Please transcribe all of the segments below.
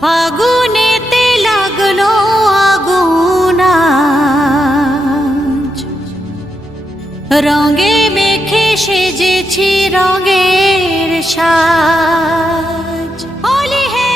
ফাগুনেতে লাগলো আগুন আজ, রঙে মেখে সেজেছি রঙের সাজ। হোলি হে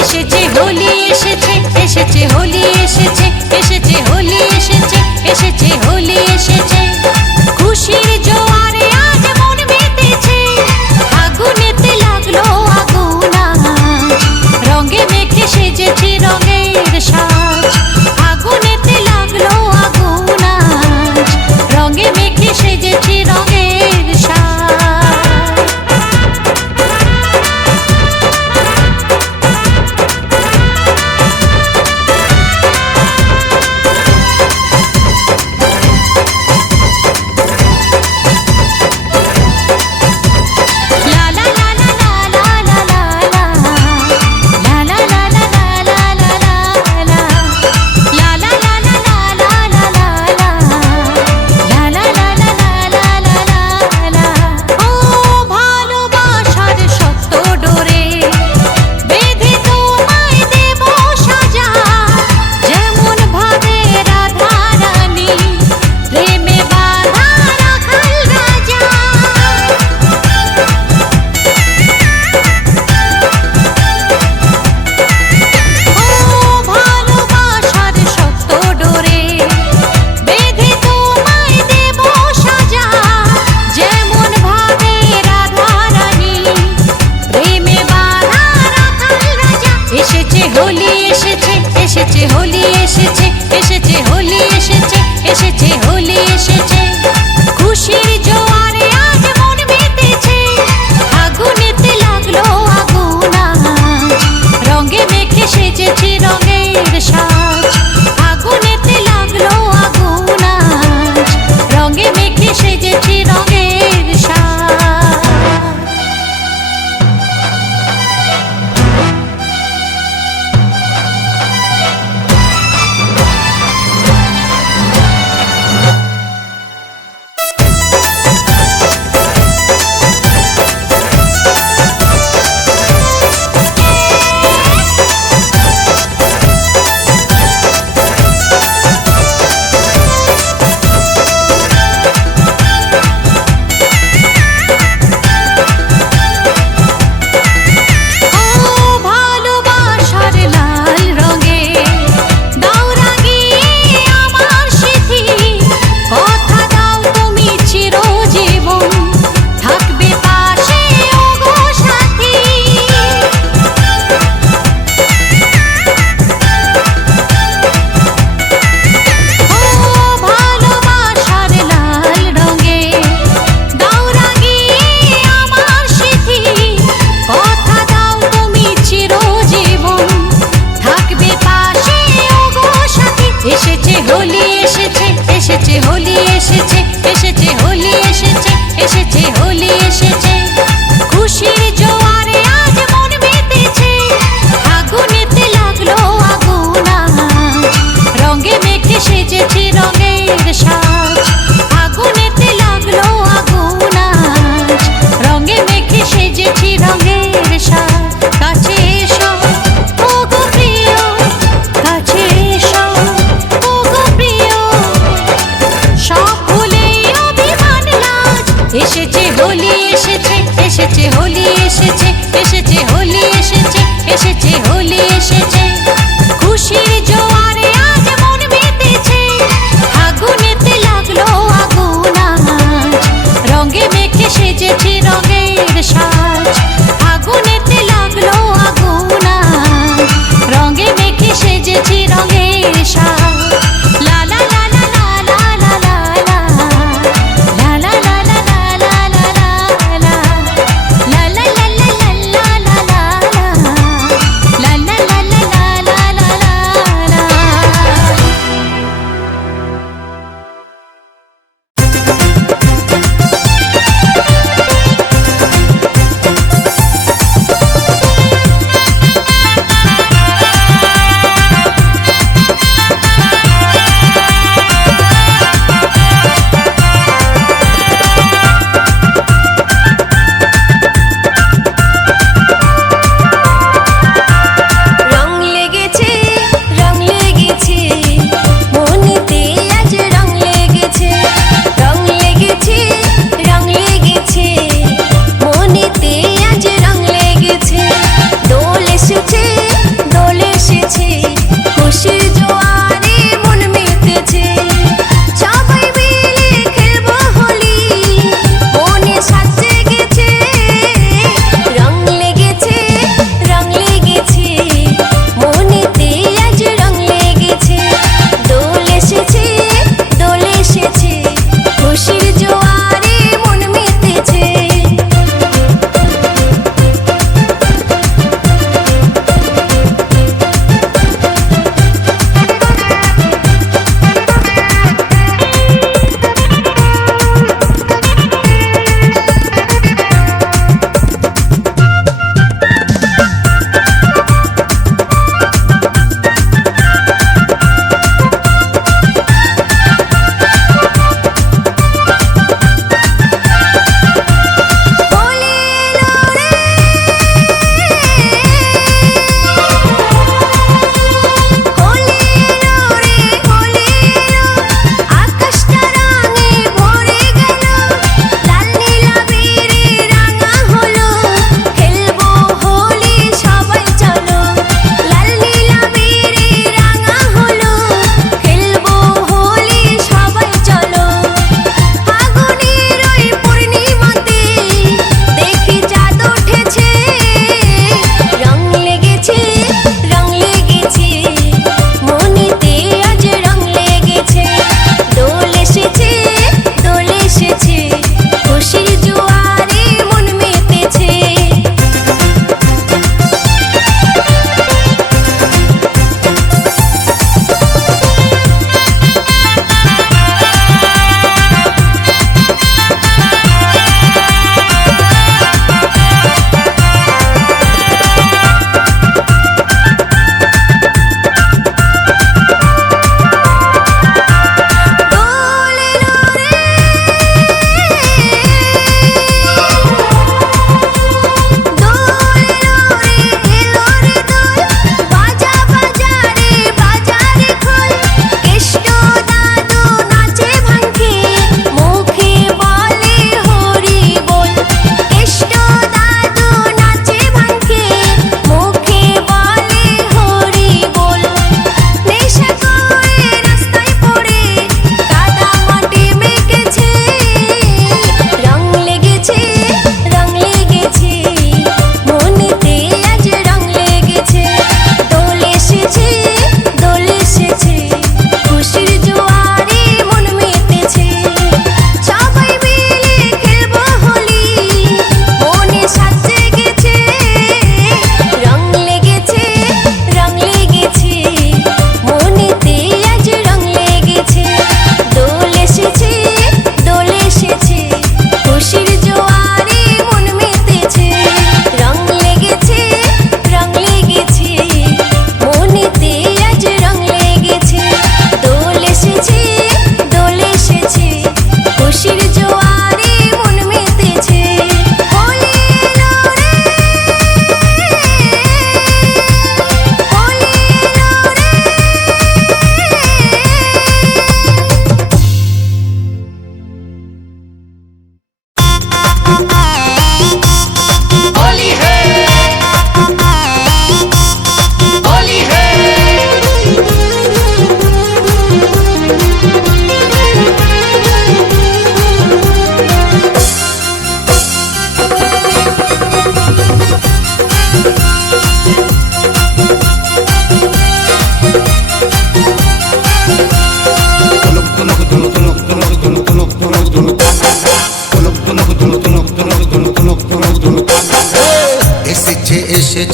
এসেছে হোলি এসেছে, এসেছে হোলি এসেছে, এসেছে হোলি এসেছে, এসেছে হোলি এসেছে। খুশির জোয়ারে আজ মন মেতেছে, আগুনেতে লাগলো আগুন আজ, রঙে মেখে সেজেছি রঙের সাজ। আগুনেতে লাগলো আগুন আজ, রঙে মেখে সেজেছি রঙের সাজ। হোলি এসেছে, এসেছে হোলি এসেছে, এসেছে হোলি এসেছে, এসেছে হোলি এসেছে। খুশির জোয়ারে আজ মন মেতেছে, আগুনেতে লাগলো আগুন আজ, রঙে মেখে সেজেছি রঙের সাজ। আগুনেতে লাগলো আগুন আজ, রঙে মেখে সেজেছি রঙের সাজ।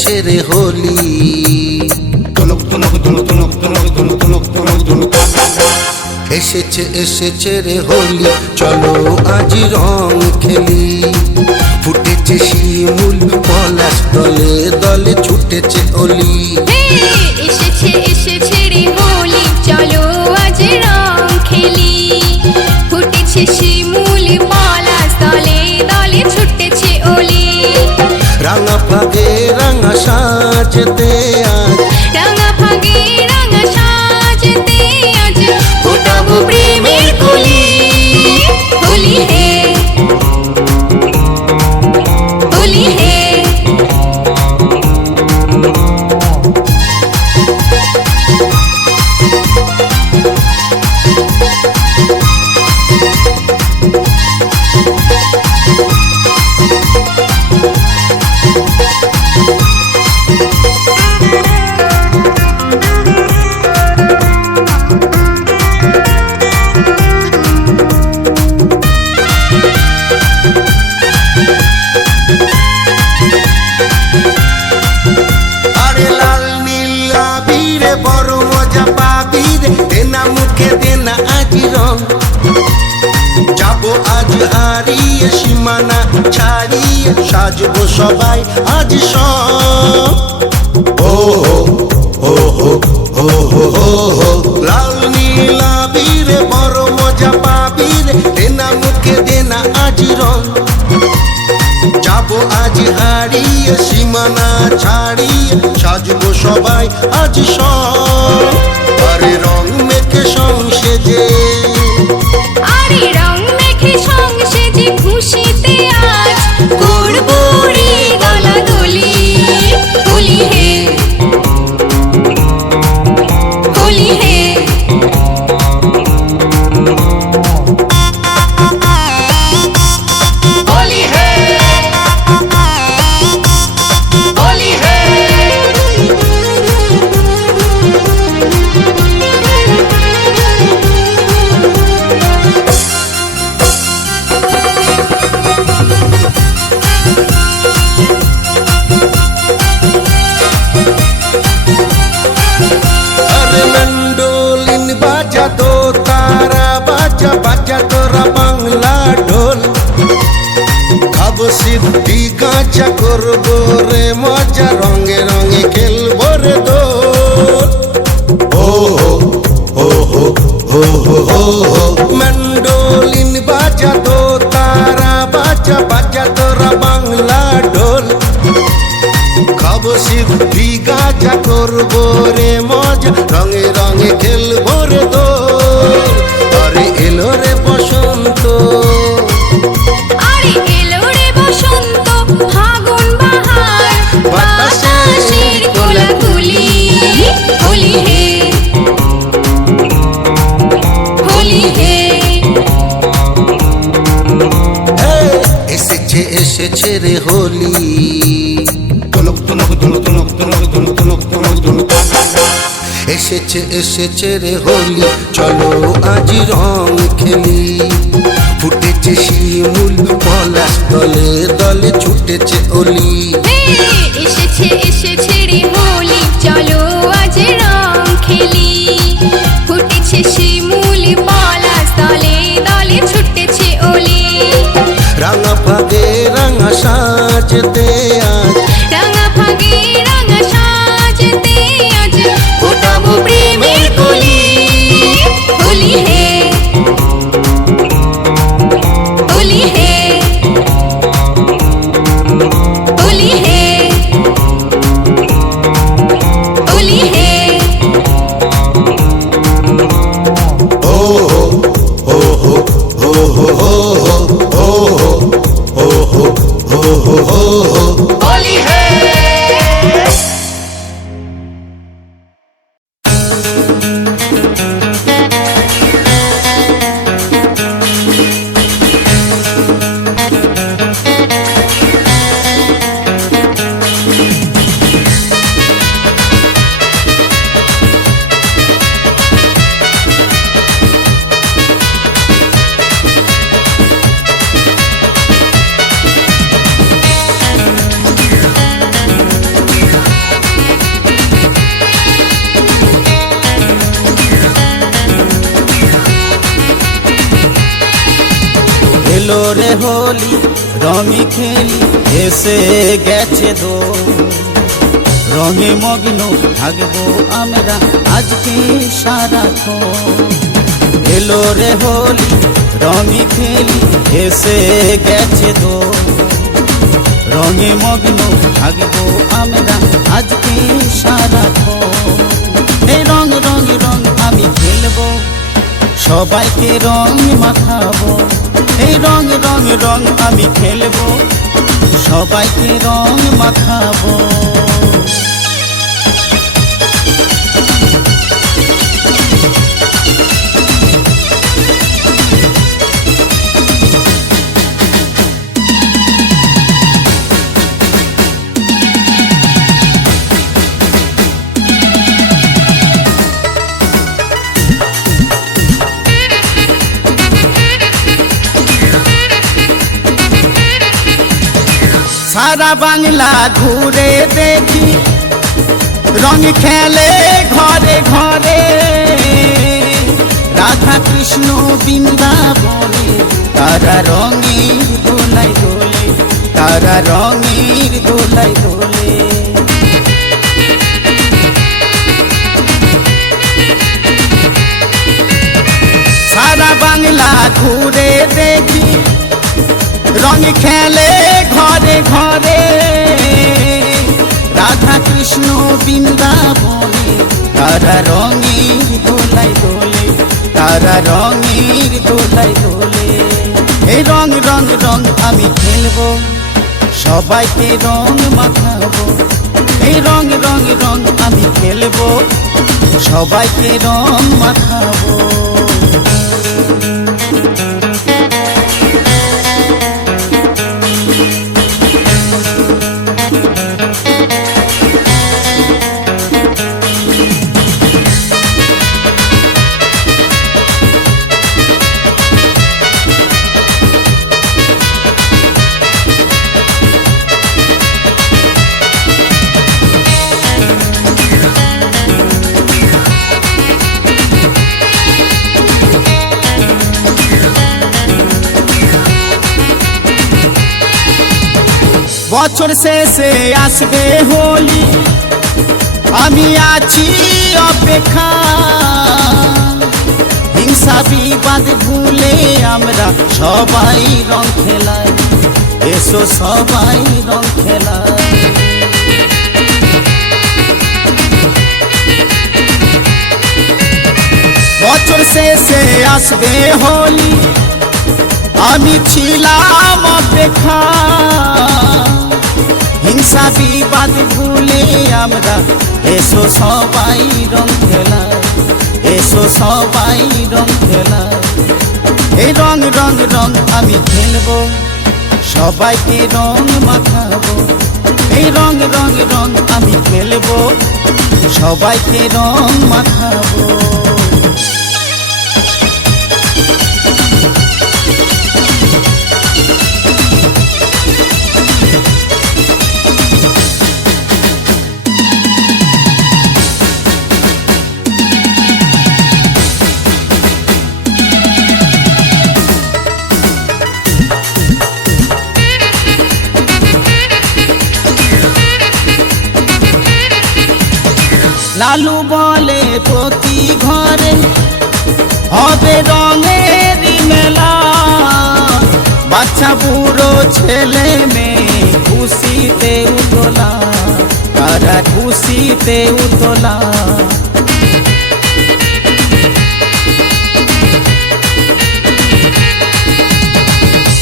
এসেছে রে হোলি। এসেছে এসেছে রে হোলি, চলো আজ রং খেলি। ফুটেছে শিমুল পলাশ, দলে দলে ছুটেছে অলি। এসেছে এসেছে রে হোলি, চলো আজ রং খেলি। ফুটেছে শিমুল পলাশ, দলে দলে ছুটেছে অলি। রাঙা ফাগে রাঙা সাজতে আজ, রাঙা ফাগে রাঙা সাজতে আজ ফোটাবো প্রেমের কলি। হোলি হে হোলি হে। আরে লাল নীল আবিরে বড় মজা পাবি রে, দেনা মুখে দেনা আজ রং। যাবো আজ হারিয়ে সীমানা ছাড়িয়ে, সাজবো সবাই আজ সব। ও হো ও হো ও হো ও হো। লাল নীল আবিরে বড় মজা পাবি রে, দেনা মুখে দেনা আজ রং। যাবো আজ হারিয়ে সীমানা ছাড়িয়ে, সাজবো সবাই আজ সব। আরে রং মেখে সংসেজে, আরে রং মেখে সংসেজে খুশিতে আজ করবো রে দলাদলি। হোলি হে হোলি হে। হোলি হে হোলি হে। আরে ম্যান্ডোলিন বাজা, দো তারা বাজা, বাজা তোরা বাংলা ঢোল। খাবো সিদ্ধি গাঁজা, করবো রে মজা, রঙে রঙে খেলবো রে দোল। ও হো ও হো ও হো ও হো। ম্যান্ডোলিন বাজা, দো তারা বাজা, বাজা তোরা বাংলা ঢোল। খাবো সিদ্ধি গাঁজা, করবো রে মজা, রঙে রঙে খেলবো রে দোল। আরে এলো রে বসন্ত, আরে এলো রে বসন্ত, ফাগুন বাহার, বাতাসের কোলাকুলি। হোলি হে হোলি হে। এসেছে এসেছে রে হোলি। এসেছে এসেছে রে হোলি, চলো আজ রং খেলি। ফুটেছে শিমুল পলাশ, দলে দলে ছুটেছে অলি। এসেছে এসেছে রে হোলি, চলো আজ রং খেলি। ফুটেছে শিমুল পলাশ, দলে দলে ছুটেছে অলি। রাঙা ফাগে রাঙা সাজতে আজ, রাঙা ফাগে রাঙা সাজতে আজ ফোটাবো প্রেমের কলি। হোলি হে হোলি হে হোলি হে হোলি হে। ও হো ও হো ও হো ও হো ও হো ও হো ও হো ও হো। হোলি হে। এলো রে হোলি রঙে খেলি এসে গেছে দোল রঙে মগ্ন থাকবো আমরা আজকে সারাক্ষণ এলো রে হোলি রঙে খেলি এসে গেছে দোল রঙে মগ্ন থাকবো আমরা আজকে সারাক্ষণ এই রং রং রং আমি খেলবো সবাইকে রং মাখাবো এই রং রং রং আমি খেলবো সবাইকে রং মাখাবো সারা বাংলা ঘুরে দেখি রং খেলে ঘরে ঘরে রাধা কৃষ্ণ বৃন্দাবনে তারা রঙের দোলাই দোলে তারা রঙের দোলাই দোলে সারা বাংলা ঘুরে দেখি রং খেলে ঘরে ঘরে রাধা কৃষ্ণ বৃন্দাবনে তারা রঙের দোলাই দোলে তারা রঙের দোলাই দোলে এই রং রং রং আমি খেলবো সবাইকে রং মাখাবো এই রং রং রং আমি খেলবো সবাইকে রং মাখাবো বছর শেষে আসবে হোলি আমি আছি অপেক্ষা হিংসা বিবাদ ভুলে আমরা সবাই রং খেলাই এসো সবাই রং খেলাই বছর শেষে আসবে হোলি আমি ছিলাম অপেক্ষা হিংসা বিবাদ ভুলে আমরা এসো সবাই রং খেলাই এসো সবাই রং খেলাই এই রং রং রং আমি খেলবো সবাইকে রং মাখাবো এই রং রং রং আমি খেলবো সবাইকে রং মাখাবো লালু বলে প্রতি ঘরে হবে রঙের মেলা বাচ্চা বুড়ো ছেলে মেয়ে খুশিতে উতলা তারা খুশিতে উতলা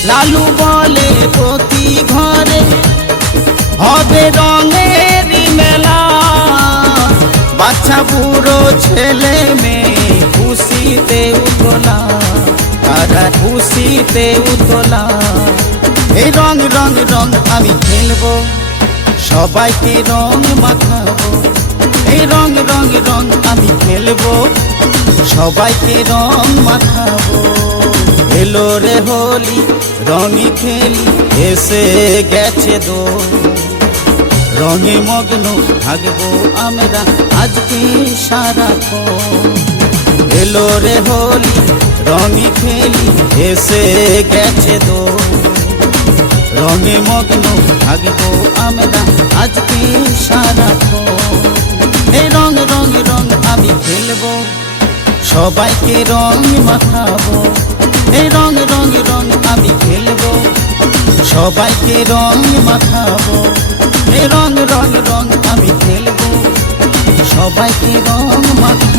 লালু বলে প্রতি ঘরে হবে রঙের মেলা বাচ্চা বুড়ো ছেলে মেয়ে খুশিতে উতলা তারা খুশিতে উতলা এই রং রং রং আমি খেলবো সবাইকে রং মাখাবো এই রং রং রং আমি খেলবো সবাইকে রং মাখাবো এলো রে হোলি রঙে খেলি এসে গেছে দোল রঙে মগ্ন থাকবো আমরা আজকে সারাক্ষণ এলো রে হোলি রঙে খেলি এসে গেছে তো রঙে মগ্ন থাকবো আমরা আজকে সারাক্ষণ এই রং রং রং আমি খেলবো সবাইকে রং মাখাবো এই রং রং রং আমি খেলবো সবাইকে রং মাখাবো এই রং রং রং আমি খেলবো সবাইকে রং মাখাবো